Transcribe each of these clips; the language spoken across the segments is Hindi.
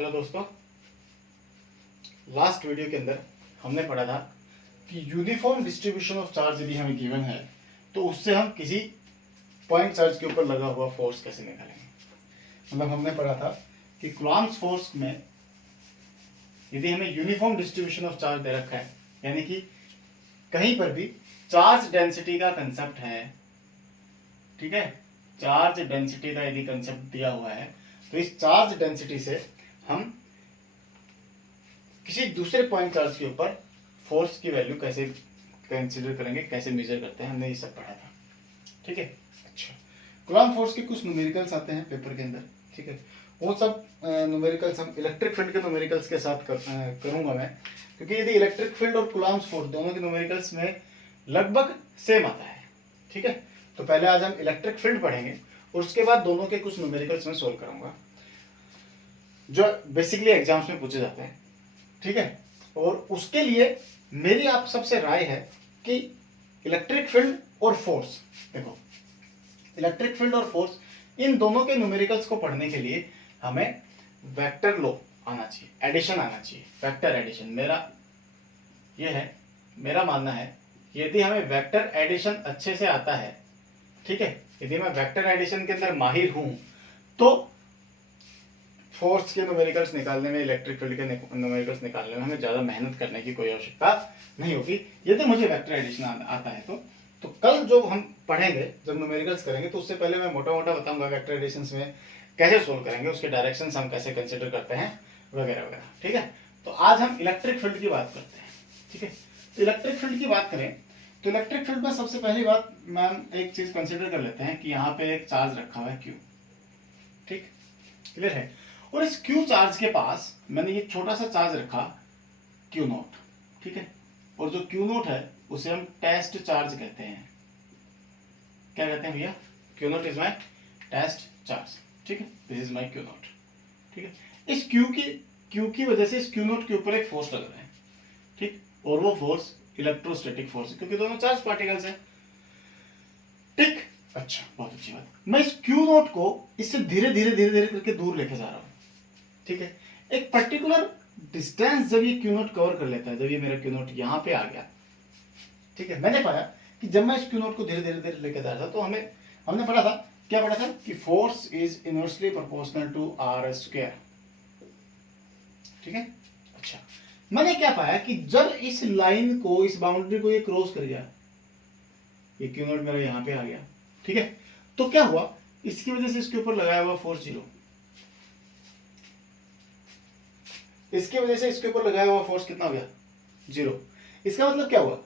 हेलो दोस्तों, लास्ट वीडियो के अंदर हमने पढ़ा था कि यूनिफॉर्म डिस्ट्रीब्यूशन ऑफ चार्ज यदि हमें गिवन है तो उससे हम किसी पॉइंट चार्ज के ऊपर लगा हुआ फोर्स कैसे निकालेंगे। मतलब हमने पढ़ा था कि कूलॉम्स फोर्स में यदि हमें यूनिफॉर्म डिस्ट्रीब्यूशन ऑफ चार्ज दे रखा है, यानी कि कहीं पर भी चार्ज डेंसिटी का कंसेप्ट है, ठीक है, चार्ज डेंसिटी का यदि कंसेप्ट दिया हुआ है तो इस चार्ज डेंसिटी से हम किसी दूसरे पॉइंट चार्ज के ऊपर फोर्स की वैल्यू कैसे कंसीडर करेंगे, कैसे मेजर करते हैं, हमने ये सब पढ़ा था। ठीक है। अच्छा, कूलॉम फोर्स के कुछ न्यूमेरिकल्स आते हैं पेपर के अंदर, ठीक है। वो सब न्यूमेरिकल्स हम इलेक्ट्रिक फील्ड के न्यूमेरिकल्स के साथ करूंगा मैं, क्योंकि यदि इलेक्ट्रिक फील्ड और कूलॉम्स फोर्स दोनों के न्यूमेरिकल्स में लगभग सेम आता है। ठीक है, तो पहले आज हम इलेक्ट्रिक फील्ड पढ़ेंगे और उसके बाद दोनों के कुछ न्यूमेरिकल्स में सोल्व करूंगा जो बेसिकली एग्जाम्स में पूछे जाते हैं। ठीक है, और उसके लिए मेरी आप सबसे राय है कि इलेक्ट्रिक फील्ड और फोर्स, देखो इलेक्ट्रिक फील्ड और फोर्स इन दोनों के न्यूमेरिकल्स को पढ़ने के लिए हमें वेक्टर लॉ आना चाहिए, एडिशन आना चाहिए, वेक्टर एडिशन। मेरा मानना है यदि हमें वेक्टर एडिशन अच्छे से आता है, ठीक है, यदि मैं वेक्टर एडिशन के अंदर माहिर हूं तो फोर्स के न्यूमेरिकल्स निकालने में, इलेक्ट्रिक फील्ड के न्यूमेरिकल्स निकालने में हमें ज्यादा मेहनत करने की कोई आवश्यकता नहीं होगी यदि मुझे वेक्टर एडिशन आता है तो कल जो हम पढ़ेंगे, जब न्यूमेरिकल्स करेंगे तो उससे पहले मैं मोटा मोटा बताऊंगा वेक्टर एडिशंस में कैसे सोल्व करेंगे, उसके डायरेक्शंस हम कैसे कंसिडर करते हैं वगैरह वगैरह। ठीक है, तो आज हम इलेक्ट्रिक फील्ड की बात करते हैं। ठीक है, तो इलेक्ट्रिक फील्ड की बात करें तो इलेक्ट्रिक फील्ड में सबसे पहली बात मैम एक चीज कंसिडर कर लेते हैं कि यहाँ पे एक चार्ज रखा हुआ है Q। ठीक, क्लियर है। और इस Q चार्ज के पास मैंने ये छोटा सा चार्ज रखा Q नॉट, ठीक है, और जो Q नॉट है उसे हम टेस्ट चार्ज कहते हैं। क्या कहते हैं भैया? Q nought is my test charge. ठीक है, this is my Q nought. ठीक है, इस Q की वजह से इस Q नॉट के ऊपर एक फोर्स लग रहा है, ठीक, और वो फोर्स इलेक्ट्रोस्टैटिक फोर्स है क्योंकि दोनों चार्ज पार्टिकल्स हैं। ठीक, अच्छा, बहुत अच्छी बात। मैं इस Q नॉट को इससे धीरे धीरे धीरे धीरे करके दूर लेके जा रहा हूं। ठीक है, एक पर्टिकुलर डिस्टेंस जब ये Q नॉट कवर कर लेता है, जब ये मेरा Q नॉट यहां पे आ गया, ठीक है, मैंने पाया कि जब मैं इस Q नॉट को धीरे धीरे धीरे लेके जा रहा था तो हमने पढ़ा था, क्या पढ़ा था कि force is inversely proportional to r square. ठीक है, अच्छा, मैंने क्या पाया कि जब इस लाइन को, इस बाउंड्री को ये क्रॉस कर गया, ये Q नॉट मेरा यहां पे आ गया, ठीक है, तो क्या हुआ, इसकी वजह से इसके ऊपर लगाया हुआ फोर्स 0, इसकी वजह से इसके ऊपर लगाया हुआ फोर्स कितना हो गया? 0। इसका मतलब क्या हुआ?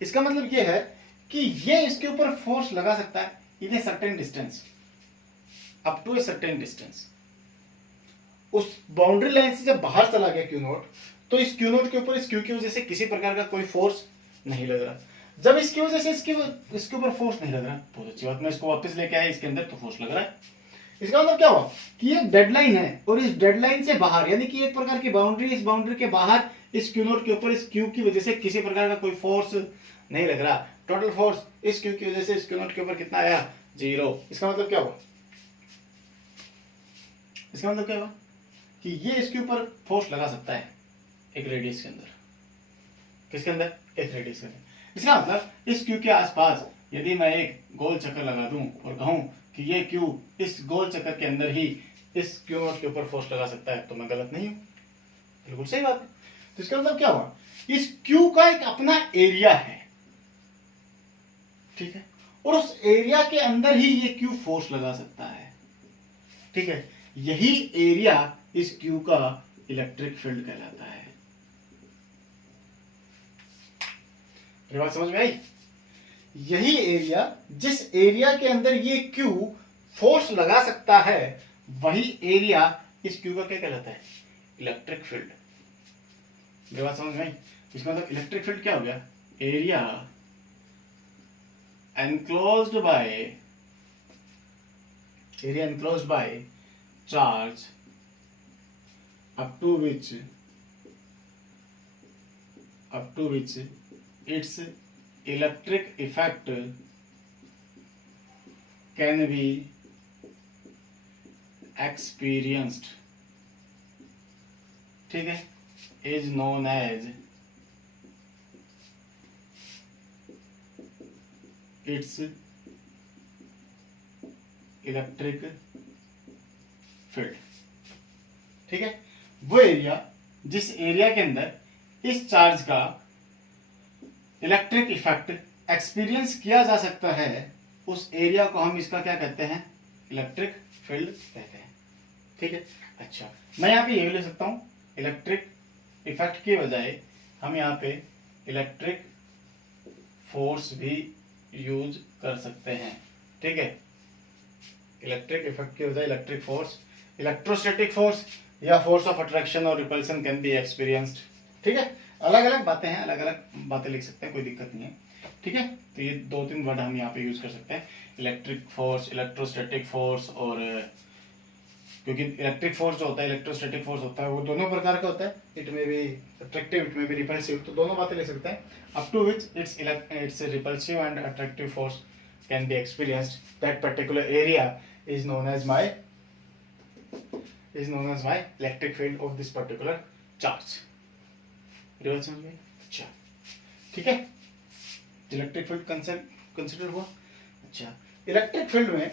इसका मतलब यह है कि ये इसके ऊपर फोर्स लगा सकता है in a certain distance, up to a certain distance. उस बाउंड्री लाइन से जब बाहर चला गया Q नॉट, तो इस Q नॉट के ऊपर इस Q की वजह से किसी प्रकार का कोई फोर्स नहीं लग रहा। जब इसकी वजह से इसके ऊपर फोर्स नहीं लग रहा, बहुत अच्छी बात, मैं इसको वापस लेके आया इसके अंदर तो फोर्स लग रहा है। इसका मतलब क्या हुआ कि ये डेडलाइन है और इस डेडलाइन से बाहर, यानी कि एक प्रकार की बाउंड्री, इस बाउंड्री के बाहर इस Q नॉट के ऊपर इस Q की वजह से किसी प्रकार का कोई फोर्स नहीं लग रहा। टोटल फोर्स इस Q की वजह से इस Q नॉट के ऊपर कितना आया? 0। इसका मतलब क्या हुआ? इसका मतलब क्या हुआ कि ये इसके ऊपर फोर्स लगा सकता है एक रेडियस के अंदर। किसके अंदर? एक रेडियस के अंदर। इसका मतलब इस Q के आसपास यदि मैं एक गोल चक्कर लगा दूं और कहूं कि ये Q इस गोल चक्कर के अंदर ही इस Q नॉट के ऊपर फोर्स लगा सकता है, तो मैं गलत नहीं हूं, बिल्कुल सही बात है। तो इसका मतलब क्या हुआ, इस Q का एक अपना एरिया है, ठीक है, और उस एरिया के अंदर ही ये Q फोर्स लगा सकता है। ठीक है, यही एरिया इस Q का इलेक्ट्रिक फील्ड कहलाता है। ये बात समझ में आई? यही एरिया, जिस एरिया के अंदर ये Q फोर्स लगा सकता है, वही एरिया इस Q का क्या कहलाता है? Electric field. ये बात समझ में आई? इसका मतलब इलेक्ट्रिक फील्ड क्या हो गया? Area enclosed by charge up to which its electric effect can be experienced ठीक है, is known as its electric field. ठीक है, वो एरिया जिस एरिया के अंदर इस चार्ज का इलेक्ट्रिक इफेक्ट एक्सपीरियंस किया जा सकता है, उस एरिया को हम इसका क्या कहते हैं, इलेक्ट्रिक फील्ड कहते हैं। ठीक है, अच्छा मैं यहाँ पे ये भी ले सकता हूँ, इलेक्ट्रिक इफेक्ट की बजाय हम यहाँ पे इलेक्ट्रिक फोर्स भी यूज कर सकते हैं। ठीक है, इलेक्ट्रिक इफेक्ट की बजाय इलेक्ट्रिक फोर्स, इलेक्ट्रोस्टैटिक फोर्स या फोर्स ऑफ अट्रैक्शन और रिपल्सन कैन बी एक्सपीरियंस्ड। ठीक है, अलग अलग बातें हैं, अलग अलग बातें लिख सकते हैं, कोई दिक्कत नहीं है। ठीक है, तो ये 2-3 वर्ड हम यहाँ पे यूज कर सकते हैं, इलेक्ट्रिक फोर्स, इलेक्ट्रोस्टैटिक फोर्स, और क्योंकि इलेक्ट्रिक फोर्स जो होता है, इलेक्ट्रोस्टैटिक फोर्स होता है, वो दोनों प्रकार का होता है, इट में भी अट्रैक्टिव, इट में भी रिपल्सिव, तो दोनों बातें ले सकते हैं। Up to which its repulsive and attractive force can be experienced, that particular area is known as my electric field of this particular charge। समझ में? अच्छा, ठीक है, इलेक्ट्रिक फील्ड कंसिडर हुआ। अच्छा, इलेक्ट्रिक फील्ड में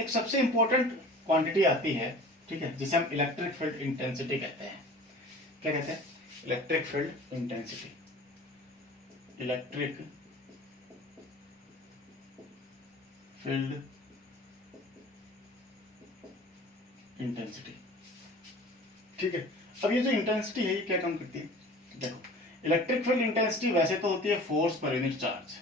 एक सबसे इंपॉर्टेंट क्वांटिटी आती है, ठीक है, जिसे हम इलेक्ट्रिक फील्ड इंटेंसिटी कहते हैं। क्या कहते हैं? Electric field intensity. Electric field intensity. ठीक है, अब ये जो इंटेंसिटी है ये क्या काम करती है? देखो, इलेक्ट्रिक फील्ड इंटेंसिटी वैसे तो होती है फोर्स पर यूनिट चार्ज।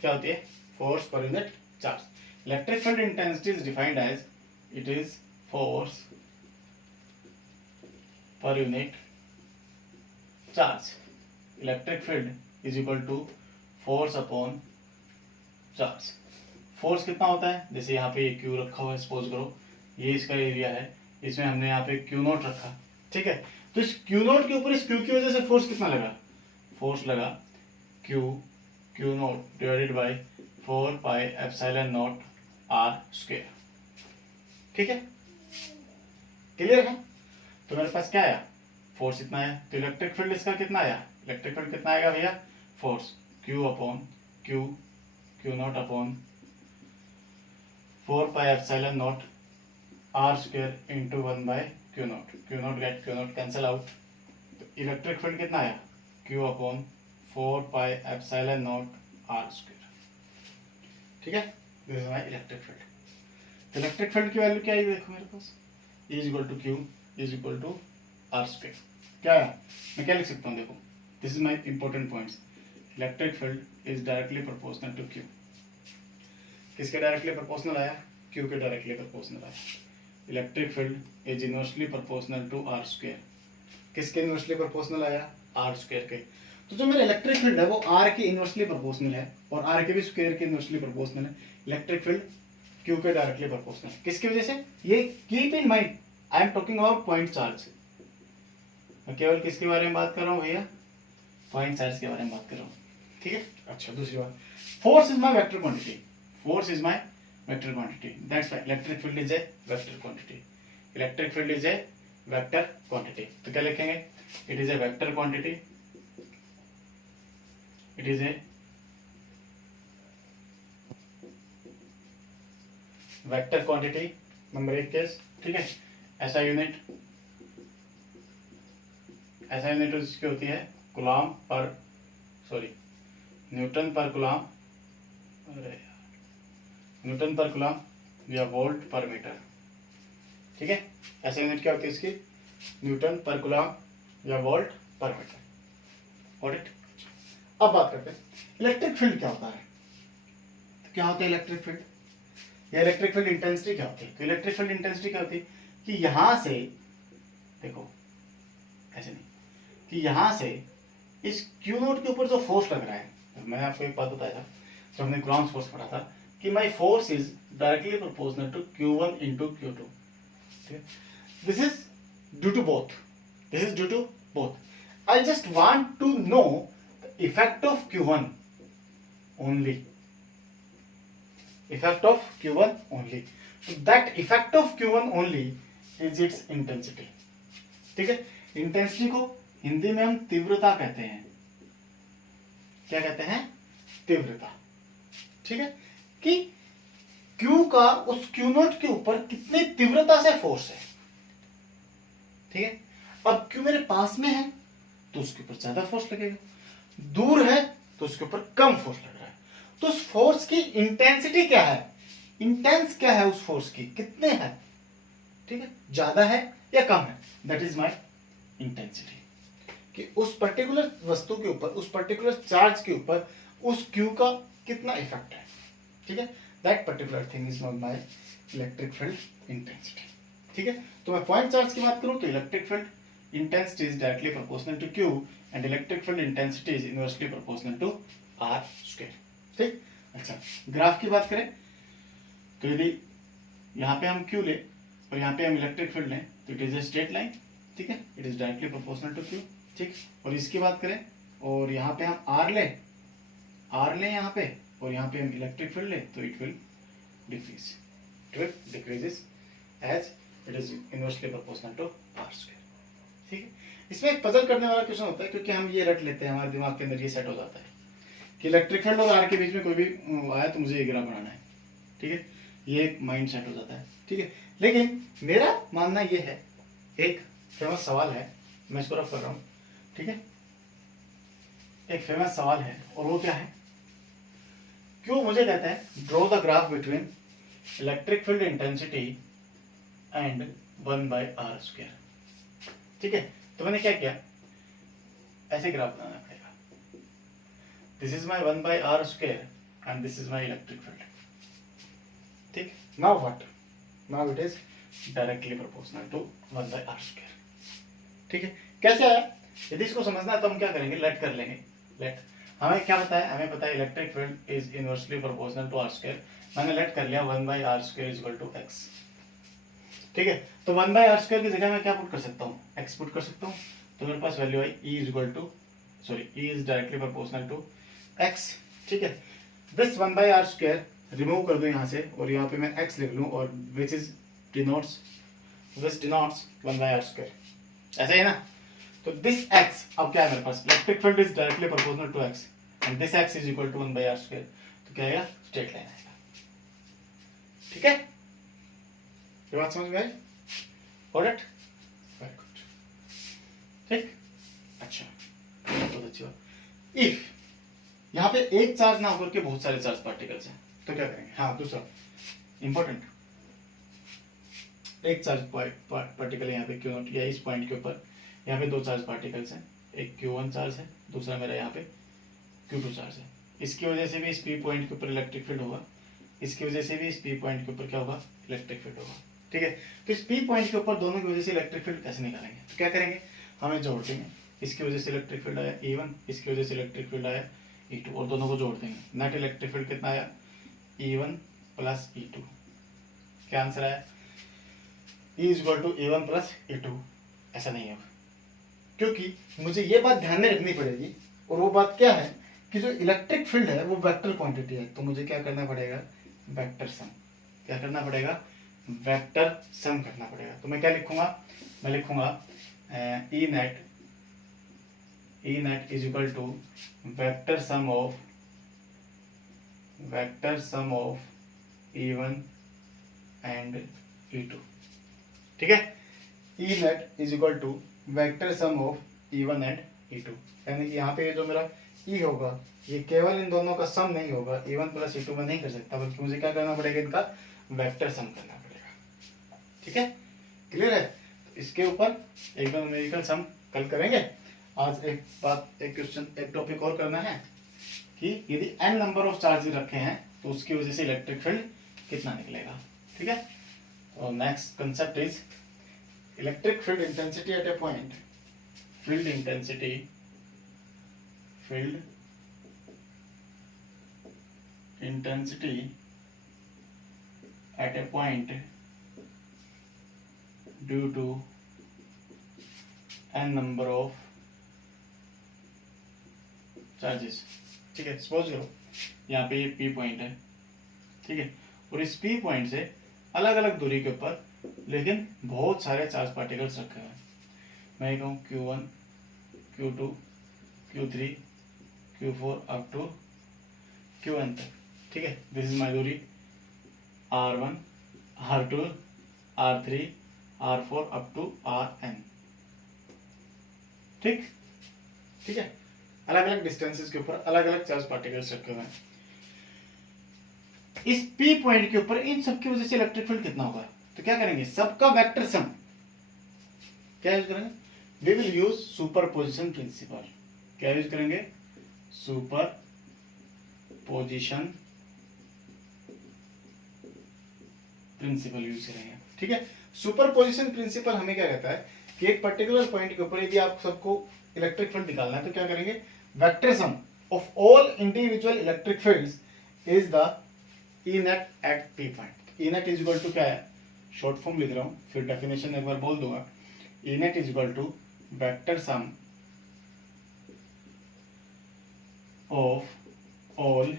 क्या होती है? Force per unit charge. Electric field intensity is defined as it is force per unit charge. Electric field is equal to force upon charge. Force कितना होता है? जैसे यहाँ पे क्यू रखा हुआ है, सपोज करो ये इसका एरिया है, इसमें हमने यहाँ पे क्यू नोट रखा, ठीक है, तो इस क्यू नोट के ऊपर इस क्यू की वजह से फोर्स कितना लगा? फोर्स लगा q nought divided by 4 pi epsilon nought r square. ठीक है, क्लियर है? तो मेरे पास क्या आया? फोर्स इतना आया, तो इलेक्ट्रिक फील्ड इसका कितना आया? इलेक्ट्रिक फील्ड कितना आएगा भैया? Force q upon q nought upon 4 pi epsilon nought r square into 1 by q nought get q nought cancel out. तो इलेक्ट्रिक फील्ड कितना आया? Q upon 4 pi epsilon nought r square. ठीक है, this is my electric field. तो इलेक्ट्रिक फील्ड की वैल्यू क्या आई देखो मेरे पास, E is equal to q is equal to r square. क्या है? मैं क्या लिख सकता हूँ? देखो, this is my important points. Electric field is directly proportional to q. किसके डायरेक्टली प्रोपोर्शनल आया? क्यू के डायरेक्टली प्रोपोर्शनल आया। Electric field is inversely proportional to r square. किसके इनवर्सली प्रोपोर्शनल आया? आर स्क्वायर के। तो जो मेरा इलेक्ट्रिक फील्ड है वो आर के इनवर्सली प्रोपोर्शनल है और आर के भी स्क्वायर के इनवर्सली प्रोपोर्शनल है। इलेक्ट्रिक फील्ड क्यू के डायरेक्टली प्रोपोर्शनल। किसकी वजह से? ये keep in mind, I am talking about point charge. मैं केवल किसके बारे में बात कर रहा हूँ भैया? पॉइंट चार्ज के बारे में बात कर रहा हूँ। ठीक है, अच्छा दूसरी बात, force is my vector quantity. Force is my vector quantity, that's why electric field is a vector quantity। electric field is a vector quantity। तो क्या लिखेंगे? it is a vector quantity, it is a vector quantity number 1 case. ठीक है, ऐसा यूनिट उसकी होती है कूलम पर, सॉरी न्यूटन पर कूलम, अरे न्यूटन पर कूलम या वोल्ट पर मीटर। ठीक है, ऐसे यूनिट क्या होती है इसकी? न्यूटन पर कूलम या वोल्ट पर मीटर। Got it? अब बात करते हैं इलेक्ट्रिक फील्ड क्या होता है। तो क्या होता है इलेक्ट्रिक फील्ड या इलेक्ट्रिक फील्ड इंटेंसिटी क्या होती है? तो इलेक्ट्रिक फील्ड इंटेंसिटी क्या होती है कि यहां से, देखो ऐसे नहीं, कि यहां से इस क्यू नोट के ऊपर जो फोर्स लग रहा है, मैंने आपको एक बात बताया था जब हमने कूलम्ब फोर्स पढ़ा था कि my force is directly proportional to Q1 into Q2। This is due to both. This is due to both. I just want to know the effect of Q1 only. Effect of Q1 only. So that effect of Q1 only is its intensity। ठीक है, इंटेंसिटी को हिंदी में हम तीव्रता कहते हैं। क्या कहते हैं? तीव्रता। ठीक है, कि Q का उस Q नॉट के ऊपर कितनी तीव्रता से फोर्स है। ठीक है, अब Q मेरे पास में है तो उसके ऊपर ज्यादा फोर्स लगेगा, दूर है तो उसके ऊपर कम फोर्स लग रहा है। तो उस फोर्स की इंटेंसिटी क्या है, इंटेंस क्या है उस फोर्स की, कितने है, ठीक है, ज्यादा है या कम है, दैट इज माय इंटेंसिटी। कि उस पर्टिकुलर वस्तु के ऊपर, उस पर्टिकुलर चार्ज के ऊपर उस Q का कितना इफेक्ट है। ठीक है, that particular thing is known by electric field intensity. ठीक है, तो मैं पॉइंट चार्ज की बात करूं तो electric field intensity is directly proportional to Q and electric field intensity is inversely proportional to R square. ठीक, अच्छा, ग्राफ की बात करें तो यदि यहाँ पे हम Q ले और यहाँ पे हम इलेक्ट्रिक फील्ड लें तो it is a straight line. ठीक है, it is directly proportional to Q। ठीक, और इसकी बात करें और यहाँ पे हम R लें यहाँ पे, और यहाँ पे हम इलेक्ट्रिक फील्ड लें तो it will decrease, it will decreases as it is inversely proportional to R square. ठीक है, इसमें एक पजल करने वाला क्वेश्चन होता है क्योंकि हम ये रट लेते हैं, हमारे दिमाग के अंदर ये सेट हो जाता है कि इलेक्ट्रिक फील्ड और R के बीच में कोई भी आया तो मुझे ये ग्राफ बनाना है। ठीक है, ये एक माइंड सेट हो जाता है। ठीक है, लेकिन मेरा मानना ये है, एक फेमस सवाल है, मैं इसको रफ कर रहा हूँ। ठीक है, एक फेमस सवाल है और वो क्या है, क्यों मुझे कहता है draw the graph between electric field intensity and 1/r square. ठीक है, तो मैंने क्या किया, ऐसे ग्राफ बनाना पड़ेगा, this is my 1/r square and this is my electric field. ठीक, now what, now it is directly proportional to 1/r square. ठीक है, कैसे आया, यदि इसको समझना है तो हम क्या करेंगे, लेट कर लेंगे। लेट, हमें क्या पता है, हमें पता है electric field is inversely proportional to R square. मैंने लेट कर लिया 1/r square is equal to x। ठीक है, तो 1/r स्क्वायर की जगह मैं क्या पुट कर सकता हूँ, x पुट कर सकता हूँ, तो मेरे पास value I E is equal to, sorry, E is directly proportional to x। ठीक है, दिस 1/r स्क्वायर रिमूव कर दूं यहाँ से और यहाँ पे मैं x लिख लूं और विच डिनोट्स 1/r स्क्वायर, ऐसा ही ना। तो दिस x अब क्या है मेरे पास, electric field is directly proportional to x and this x is equal to 1/r square, तो क्या आएगा, स्ट्रेट लाइन आएगा। ठीक है, ये बात समझ में आई, गॉट इट, वेरी गुड। ठीक, अच्छा, बहुत अच्छी बात। इफ यहाँ पे एक चार्ज ना होकर के बहुत सारे चार्ज पार्टिकल्स हैं तो क्या करेंगे। हाँ, दूसरा इंपॉर्टेंट, एक चार्ज पार्टिकल यहाँ पे Q0 या इस पॉइंट के ऊपर, यहाँ पे दो चार्ज पार्टिकल्स हैं, एक Q1 चार्ज है, दूसरा मेरा यहाँ पे Q2 चार्ज है। इसकी वजह से भी इस P पॉइंट के ऊपर इलेक्ट्रिक फील्ड होगा, इसकी वजह से भी इस P पॉइंट के ऊपर क्या होगा, इलेक्ट्रिक फील्ड होगा। ठीक है, तो इस P पॉइंट के ऊपर दोनों की वजह से इलेक्ट्रिक फील्ड कैसे निकालेंगे, तो क्या करेंगे, हमें जोड़ देंगे, इसकी वजह से इलेक्ट्रिक फील्ड आया E1, इसकी वजह से इलेक्ट्रिक फील्ड आया E2 और दोनों को जोड़ देंगे, नेट इलेक्ट्रिक फील्ड कितना आया, E1 प्लस E2। क्या आंसर आया, E is equal to A1 plus E2। ऐसा नहीं होगा, क्योंकि मुझे ये बात ध्यान में रखनी पड़ेगी, और वो बात क्या है कि जो इलेक्ट्रिक फील्ड है वो वेक्टर क्वांटिटी है, तो मुझे क्या करना पड़ेगा, वेक्टर सम। क्या करना पड़ेगा, वेक्टर सम करना पड़ेगा। तो मैं क्या लिखूंगा, मैं लिखूंगा E net is equal to vector sum of E1 and E2। ठीक है, E net is equal to vector sum of E1 and E2, यानी कि यहाँ पे जो मेरा E होगा ये केवल इन दोनों का सम नहीं होगा, E1 प्लस E2 में नहीं कर सकता, बल्कि मुझे क्या करना पड़ेगा, इनका वेक्टर सम करना पड़ेगा। ठीक है, क्लियर है। तो इसके ऊपर एक बार न्यूमेरिकल सम कल करेंगे। आज एक बात, एक क्वेश्चन, एक टॉपिक और करना है कि यदि n नंबर ऑफ चार्जेस रखे हैं तो उसकी वजह से इलेक्ट्रिक फील्ड कितना निकलेगा। ठीक है, और next concept is electric field intensity eight A point, field intensity at a point due to n number of charges। ठीक है, सपोज करो यहाँ पे ये P पॉइंट है, ठीक है, और इस P पॉइंट से अलग अलग दूरी के ऊपर लेकिन बहुत सारे चार्ज पार्टिकल्स रखे हुए हैं। मैं कहूँ Q1, Q2, Q3, Q4 up to Qn तक, ठीक है। दिस इज माई दूरी R1, R2, R3, R4 up to Rn, ठीक ठीक है। अलग अलग डिस्टेंसेस के ऊपर अलग अलग चार्ज पार्टिकल्स रखे हुए हैं। इस P पॉइंट के ऊपर इन सब की वजह से इलेक्ट्रिक फील्ड कितना होगा, तो क्या करेंगे, सबका वेक्टर सम क्या यूज करेंगे, we will use superposition principle. क्या यूज करेंगे, सुपरपोजिशन प्रिंसिपल यूज करेंगे, ठीक है। सुपरपोजिशन प्रिंसिपल हमें क्या कहता है कि एक पर्टिकुलर पॉइंट के ऊपर यदि आप सबको इलेक्ट्रिक फील्ड निकालना है तो क्या करेंगे, vector sum of all individual electric fields is the E net at P point. E net is equal to क्या है, शॉर्ट फॉर्म लिख रहा हूं, फिर डेफिनेशन एक बार बोल दूंगा। E net is equal to vector sum of all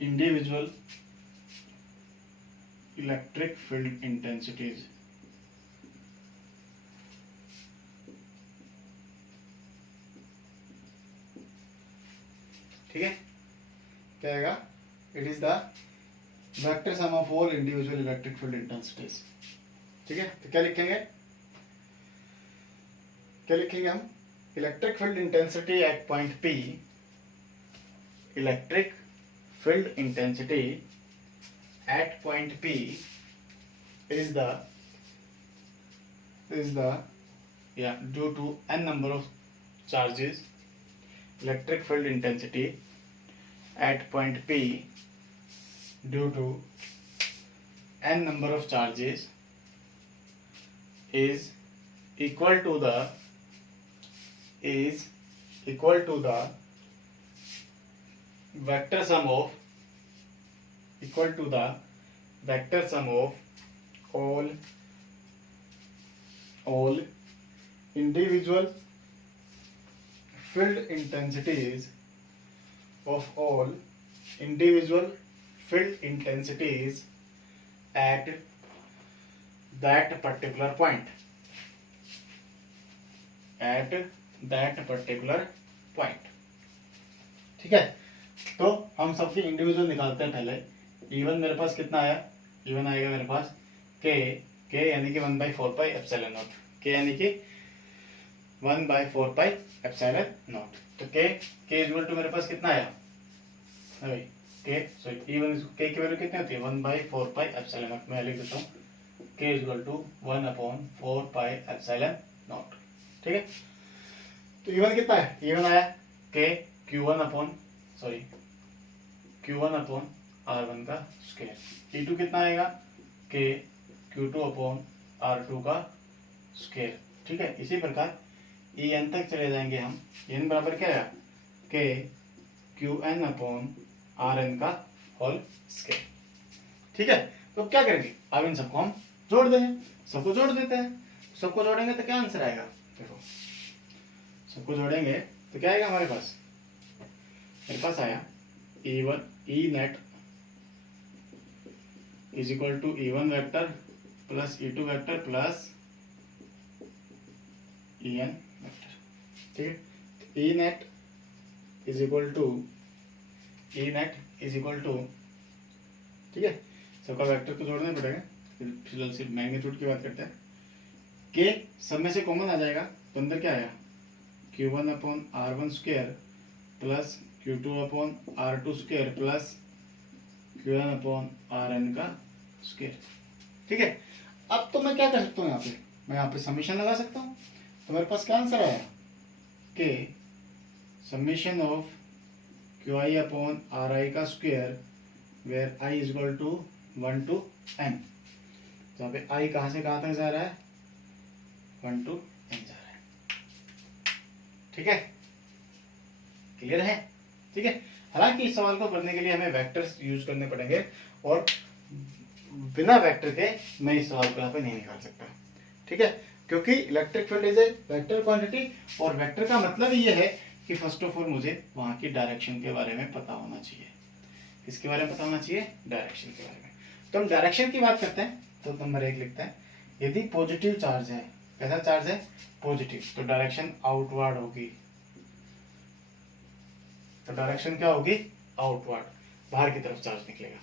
individual electric field intensities. ठीक है, क्या आएगा, it is the vector sum of all individual electric field intensities. ठीक है, तो क्या लिखेंगे हम, electric field intensity at point P, electric field intensity at point P is the due to n number of charges, electric field intensity at point P due to n number of charges is equal to the vector sum of all individual field intensities of all individual field intensities at that particular point, ठीक है। तो हम सबके इंडिविजुअल निकालते हैं पहले। E1 मेरे पास कितना आया, E1 आएगा मेरे पास K यानी कि 1/4 पाई एप्सिलॉन नॉट, K यानी कि 1/4 पाई एप्सिलॉन नॉट। तो K इक्वल टू मेरे पास कितना आया भाई, E1 K की वैल्यू कितनी होती है, 1/4 पाई एप्सिलॉन नॉट। मैं लिख देता हूँ K equal to 1/4 pi epsilon nought, ठीक है। तो E1 कितना है, E1 आया K Q1 अपॉन R1 का स्क्वायर। E2 कितना आएगा, K Q2 अपॉन R2 का स्क्वायर, ठीक है। इसी प्रकार En तक चले जाएंगे हम, n बराबर क्या आएगा, K Qn अपॉन Rn का होल स्क्वायर, ठीक है। तो क्या करेंगे, अब इन सबको हम जोड़ देंगे, सबको जोड़ देते हैं। सबको जोड़ेंगे तो क्या आंसर आएगा, देखो सबको जोड़ेंगे तो क्या आएगा हमारे पास, मेरे पास आया E1 E net is equal to E1 vector plus E2 vector plus En vector, ठीक है। E net is equal to, ठीक है, सबका वेक्टर को जोड़ना पड़ेगा। फिलहाल सिर्फ मैग्नीट्यूड की बात करते हैं। K सब में से कॉमन आ जाएगा तो अंदर क्या आया, Q1 upon R1 square plus Q2 upon R2 square plus Qn upon Rn का स्क्वायर, ठीक है। अब तो मैं क्या कर सकता हूँ, मैं यहाँ पे समीशन लगा सकता हूँ। तो मेरे पास क्या आंसर आया, K summation of Qi upon Ri का square where I is equal to 1 to n। तो यहाँ पे I कहाँ से कहाँ तक जा रहा है, 1 to n जा रहा है, ठीक है, क्लियर है, ठीक है। हालांकि इस सवाल को करने के लिए हमें वेक्टर्स यूज करने पड़ेंगे और बिना वेक्टर के मैं इस सवाल को यहाँ पे नहीं निकाल सकता, ठीक है, क्योंकि electric field is a vector quantity और वेक्टर का मतलब ये है कि फर्स्ट ऑफ ऑल मुझे वहां की डायरेक्शन के बारे में पता होना चाहिए। किसके बारे में पता होना चाहिए, डायरेक्शन के बारे में। तो हम डायरेक्शन की बात करते हैं, तो नंबर 1 लिखते हैं यदि पॉजिटिव चार्ज है, कैसा चार्ज है, पॉजिटिव, तो डायरेक्शन आउटवर्ड होगी। तो डायरेक्शन क्या होगी, आउटवर्ड, बाहर की तरफ चार्ज निकलेगा,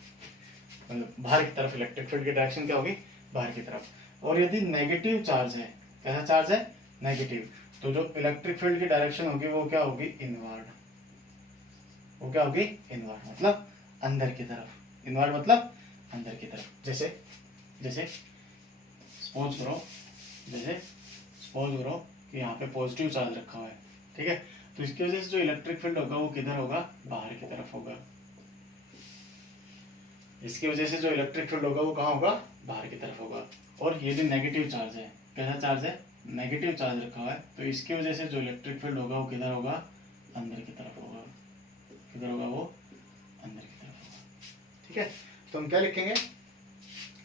मतलब बाहर की तरफ इलेक्ट्रिक फील्ड की डायरेक्शन क्या होगी, बाहर की तरफ। और यदि नेगेटिव चार्ज है, कैसा चार्ज है, नेगेटिव, तो जो इलेक्ट्रिक फील्ड की डायरेक्शन होगी वो क्या होगी, इनवर्ड। वो क्या होगी, इनवर्ड, मतलब अंदर की तरफ। इनवर्ड मतलब अंदर की तरफ। जैसे जैसे सपोज करो कि यहाँ पे पॉजिटिव चार्ज रखा हुआ है, ठीक है, तो इसकी वजह से जो इलेक्ट्रिक फील्ड होगा वो किधर होगा, बाहर की तरफ होगा। इसकी वजह से जो इलेक्ट्रिक फील्ड होगा वो कहाँ होगा, बाहर की तरफ होगा। और ये भी नेगेटिव चार्ज है, कैसा चार्ज है, नेगेटिव चार्ज रखा हुआ है, तो इसकी वजह से जो इलेक्ट्रिक फील्ड होगा वो किधर होगा, अंदर की तरफ होगा। किधर होगा, वो अंदर की तरफ होगा। ठीक है, तो हम क्या लिखेंगे,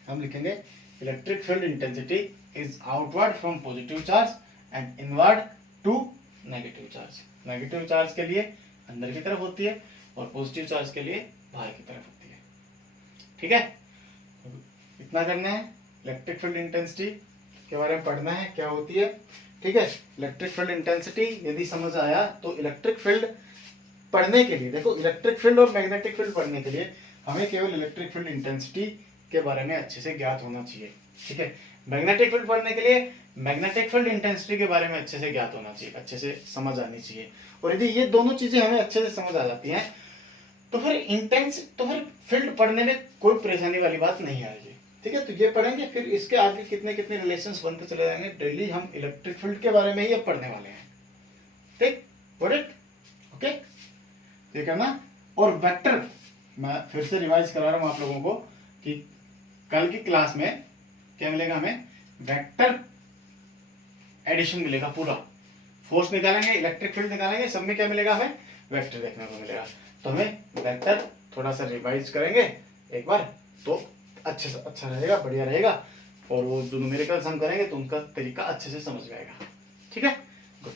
हम लिखेंगे electric field intensity is outward from positive charge and inward to negative charge. Negative charge के लिए अंदर की तरफ होती है और पॉजिटिव चार्ज के लिए बाहर की तरफ होती है। ठीक है, इतना करना है। इलेक्ट्रिक फील्ड इंटेंसिटी के बारे में पढ़ना है, क्या होती है। ठीक है, इलेक्ट्रिक फील्ड इंटेंसिटी यदि समझ आया तो इलेक्ट्रिक फील्ड पढ़ने के लिए, देखो इलेक्ट्रिक फील्ड और मैग्नेटिक फील्ड पढ़ने के लिए हमें केवल इलेक्ट्रिक फील्ड इंटेंसिटी के बारे में अच्छे से ज्ञात होना चाहिए। ठीक है, मैग्नेटिक फील्ड पढ़ने के लिए मैग्नेटिक फील्ड इंटेंसिटी के बारे में अच्छे से ज्ञात होना चाहिए, अच्छे से समझ आनी चाहिए। और यदि ये दोनों चीजें हमें अच्छे से समझ आ जाती हैं तो फिर फील्ड पढ़ने में कोई परेशानी वाली बात नहीं आएगी। ठीक है, तो ये पढ़ेंगे, फिर इसके आगे कितने कितने रिलेशंस बनते चले जाएंगे। डेली हम इलेक्ट्रिक फील्ड के बारे में ही अब पढ़ने वाले हैं। ठीक, गॉट इट, ओके, ये करना। और वेक्टर, मैं फिर से रिवाइज करा रहा हूं आप लोगों को कि कल की क्लास में क्या मिलेगा, हमें वेक्टर एडिशन मिलेगा। पूरा फोर्स निकालेंगे, इलेक्ट्रिक फील्ड निकालेंगे, सब में क्या मिलेगा, हमें वेक्टर देखने को मिलेगा। तो हमें वेक्टर थोड़ा सा रिवाइज करेंगे एक बार तो अच्छे से अच्छा रहेगा, बढ़िया रहेगा। और वो जो न्यूमेरिकल्स हम करेंगे तो उनका तरीका अच्छे से समझ में आएगा। ठीक है, गुड।